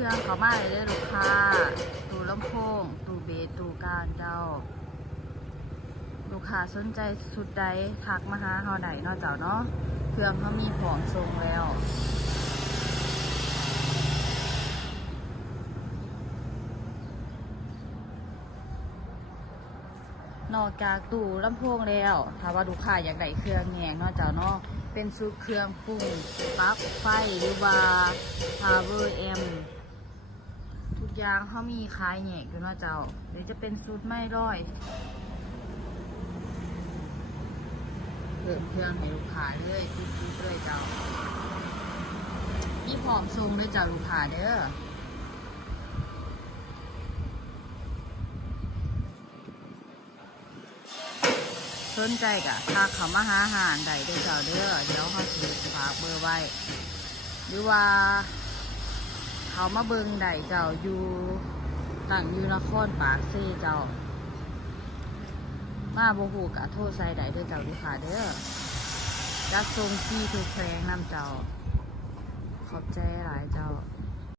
รื่องเขามาเลยเด้อลูกค้าตู้ลำโพงตู้เบสตู้กลางเจ้าลูกค้าสนใจสุดใดทักมาหาเฮาได้เนาะเจ้าเนาะเครื่องเขามีพร้อมส่งแล้วนอกจากตู้ลำโพงแล้วถ้าว่าลูกค้าอยากได้เครื่องแยงเนาะเจ้าเนาะเป็นชุดเครื่องปรุงปลั๊กไฟหรือว่า power amp ทุกอย่างเขามีขายแยกอยู่เนาะเจ้าหรือจะเป็นชุดไม่ร้อยเพิ่มเครื่องให้ลูกค้าเลยติ๊กๆเลยเจ้ามีพร้อมส่งด้วยเจ้าลูกค้าเด้อสนใจกะทักเขามาหาอาหารได้ด้วยเจ้าเด้อเดี๋ยวเขาสิฝากเบอร์ไว้หรือว่าเขามาเบิ่งได้เจ้าอยู่ตั้งอยู่นครปากเซ่เจ้ามาบ่ฮู้กะโทรใส่ได้เด้อเจ้าลูกค้าเด้อจัดส่งฟรีทุกแพงนำเจ้าขอบใจหลายเจ้า